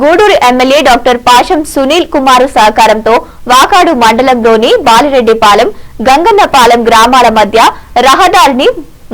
Gudur MLA doctor Pasham Sunil Kumar సహకారంతో వాకాడు మండలంలోని బాలిరెడ్డిపాలెం గంగన్నపాలెం గ్రామాల మధ్య రహదారిని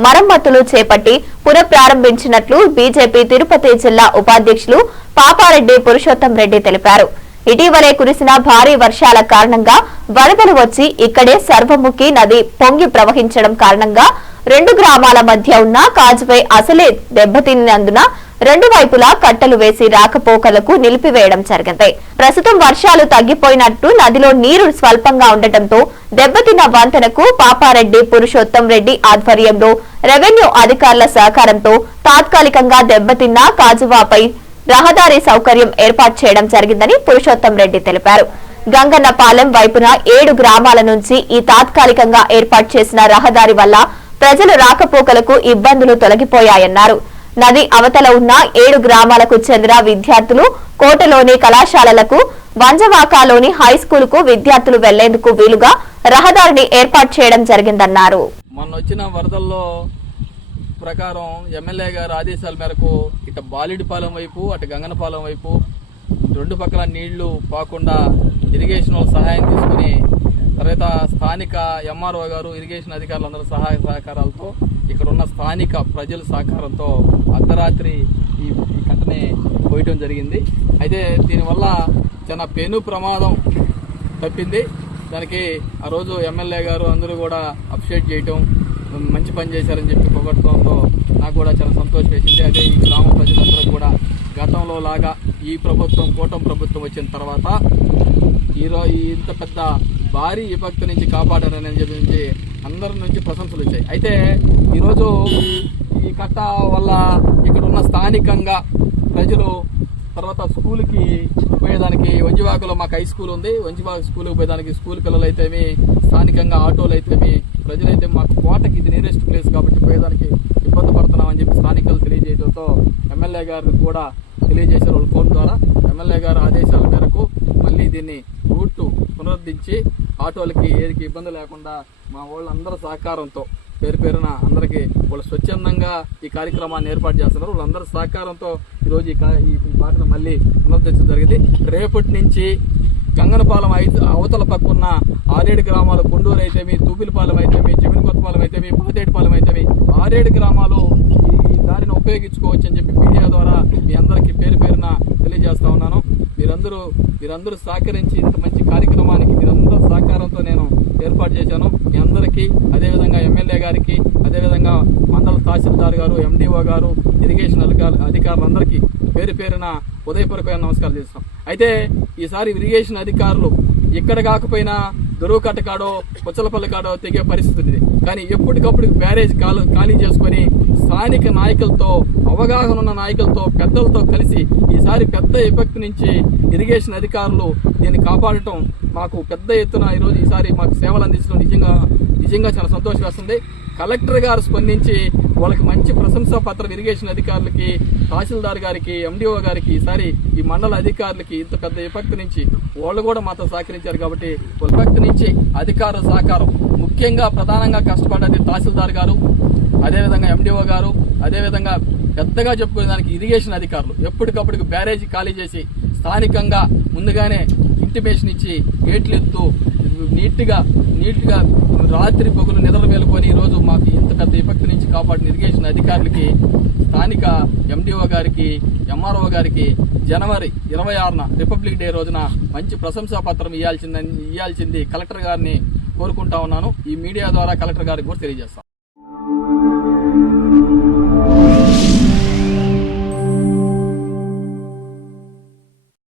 మరమ్మతులు చేపట్టి పునఃప్రారంభించినట్లు బీజేపీ తిరుపతి జిల్లా ఉపాధ్యక్షులు పాపారెడ్డి పురుషోత్తం రెడ్డి తెలిపారు. ఇటీవలే కురిసిన భారీ వర్షాల కారణంగా వరదలు వచ్చి ఇక్కడే సర్వముఖి నది పొంగి ప్రవహించడం కారణంగా రెండు గ్రామాల మధ్య ఉన్న కాజువే అసలే దెబ్బతిన్నందున రెండు వైపులా కట్టలు వేసి రాకపోకలకు నిలిపివేయడం జరిగింది. ప్రస్తుతం వర్షాలు తగ్గిపోయినట్టు నదిలో నీరు స్వల్పంగా ఉండటంతో దెబ్బతిన్న వంతెనకు పాపారెడ్డి పురుషోత్తం రెడ్డి ఆధ్వర్యంలో రెవెన్యూ అధికారుల సహకారంతో తాత్కాలికంగా దెబ్బతిన్న కాజువాపై రహదారి సౌకర్యం ఏర్పాటు చేయడం జరిగిందని పురుషోత్తం రెడ్డి తెలిపారు. గంగన్నపాలెం వైపున ఏడు గ్రామాల నుంచి ఈ తాత్కాలికంగా ఏర్పాటు చేసిన రహదారి వల్ల ప్రజలు రాకపోకలకు ఇబ్బందులు తొలగిపోయాయన్నారు. నది అవతల ఉన్న ఏడు గ్రామాలకు చెందిన విద్యార్థులు కోటలోని కళాశాలలకు వంజవాకాలోని హైస్కూలుకు విద్యార్థులు వెళ్ళేందుకు వీలుగా రహదారిని ఏర్పాటు చేయడం జరిగిందన్నారు. మొన్న వచ్చిన వరదల్లో ప్రకారం ఎమ్మెల్యే గారి ఆదేశాల మేరకు ఇటు బాలిడిపాలెం వైపు అటు గంగనపాలెం వైపు రెండు పక్కల నీళ్ళు పోకుండా ఇరిగేషన్ సహాయం తీసుకుని తర్వాత స్థానిక ఎంఆర్ఓ గారు ఇరిగేషన్ అధికారులందరూ సహాయ సహకారాలతో ఇక్కడ ఉన్న స్థానిక ప్రజల సహకారంతో అర్ధరాత్రి ఈ ఘటన కట్టని పోయటం జరిగింది. అయితే దీనివల్ల చాలా పెను ప్రమాదం తప్పింది. దానికి ఆ రోజు ఎమ్మెల్యే గారు అందరూ కూడా అప్రిషియేట్ చేయటం మంచి పని చేశారని చెప్పి పొగడటంతో నాకు కూడా చాలా సంతోషం వేసింది. అదే ఈ గ్రామ ప్రజలందరూ కూడా గతంలో లాగా ఈ ప్రభుత్వం కూటమి ప్రభుత్వం వచ్చిన తర్వాత ఈరోజు ఇంత పెద్ద భారీ విభక్తి నుంచి కాపాడారని చెప్పి అందరి నుంచి ప్రశంసలు వచ్చాయి. అయితే ఈరోజు ఈ కట్ట వల్ల ఇక్కడ ఉన్న స్థానికంగా ప్రజలు తర్వాత స్కూల్కి పోయేదానికి వంజివాకలో మాకు హై స్కూల్ ఉంది. వంజివాక స్కూల్కి పోయేదానికి స్కూల్ పిల్లలు అయితేమి స్థానికంగా ఆటోలు అయితేమి ప్రజలైతే మాకు కోటకి ఇది నియరెస్ట్ ప్లేస్ కాబట్టి పోయేదానికి ఇబ్బంది పడుతున్నామని చెప్పి స్థానికులు తెలియజేయడంతో ఎమ్మెల్యే గారు కూడా తెలియజేశారు వాళ్ళ ఫోన్ ద్వారా. ఎమ్మెల్యే గారు ఆదేశాల మేరకు మళ్ళీ దీన్ని రూట్ పునరుద్ధరించి ఆటోలకి ఏదికి ఇబ్బంది లేకుండా మా వాళ్ళందరి సహకారంతో పేరు పేరున అందరికీ వాళ్ళు స్వచ్ఛందంగా ఈ కార్యక్రమాన్ని ఏర్పాటు చేస్తున్నారు. వాళ్ళందరి సహకారంతో ఈరోజు ఈ కా- ఈ మళ్ళీ పునరుద్ధరించడం జరిగింది. రేపటి నుంచి గంగనపాలెం ఐదు అవతల పక్కున్న ఆరేడు గ్రామాలు కొండూరు అయితేమి తూపిలపాలెం అయితేమి చెవినికొత్తపాలెం అయితేమి పాతేటిపాలెం అయితేమి ఆరేడు గ్రామాలు ఉపయోగించుకోవచ్చు అని చెప్పి మీడియా ద్వారా మీ అందరికీ పేరు పేరున తెలియజేస్తా ఉన్నాను. మీరందరూ మీరందరూ సహకరించి ఇంత మంచి కార్యక్రమానికి మీరందరూ సహకారంతో నేను ఏర్పాటు చేశాను. మీ అందరికీ అదేవిధంగా ఎమ్మెల్యే గారికి అదేవిధంగా మండల తహసీల్దార్ గారు ఎండిఓ గారు ఇరిగేషన్ అధికారులు అధికారులందరికీ పేరు పేరున ఉదయపూర్వక నమస్కారం చేస్తాం. అయితే ఈసారి ఇరిగేషన్ అధికారులు ఇక్కడ కాకపోయినా దొరువుకట్ట కాడో పుచ్చలపల్లి కాడో తెగే పరిస్థితి ఉంది. కానీ ఎప్పటికప్పుడు బ్యారేజ్ కాలు ఖాళీ చేసుకొని స్థానిక నాయకులతో అవగాహన ఉన్న నాయకులతో పెద్దలతో కలిసి ఈసారి పెద్ద విపక్తి నుంచి ఇరిగేషన్ అధికారులు దీన్ని కాపాడటం మాకు పెద్ద ఎత్తున ఈరోజు ఈసారి మాకు సేవలు అందించడం నిజంగా నిజంగా చాలా సంతోషం వేస్తుంది. కలెక్టర్ గారు స్పందించి వాళ్ళకి మంచి ప్రశంసా పత్రం ఇరిగేషన్ అధికారులకి తహసీల్దార్ గారికి ఎండిఓ గారికి ఈసారి ఈ మండల అధికారులకి ఇంత పెద్ద విపక్తి నుంచి వాళ్ళు కూడా మాతో సహకరించారు కాబట్టి విపక్తి నుంచి అధికారుల సహకారం ముఖ్యంగా ప్రధానంగా కష్టపడ్డది తహసీల్దార్ గారు. అదేవిధంగా ఎండిఓ గారు అదేవిధంగా పెద్దగా చెప్పుకునే దానికి ఇరిగేషన్ అధికారులు. ఎప్పటికప్పుడు బ్యారేజీ ఖాళీ చేసి స్థానికంగా ముందుగానే ఇంటిమేషన్ ఇచ్చి గేట్లు ఎత్తు నీట్గా నీట్గా రాత్రి పగులు నిద్రలు మేలుకొని ఈరోజు మాకు ఇంత పెద్ద విపక్తి నుంచి కాపాడిన ఇరిగేషన్ అధికారులకి స్థానిక ఎండిఓ గారికి ఎంఆర్ఓ గారికి జనవరి ఇరవై ఆరున రిపబ్లిక్ డే రోజున మంచి ప్రశంసా పత్రం ఇవ్వాల్సిందని ఇవ్వాల్సింది కలెక్టర్ గారిని కోరుకుంటా ఉన్నాను. ఈ మీడియా ద్వారా కలెక్టర్ గారికి కూడా తెలియజేస్తాను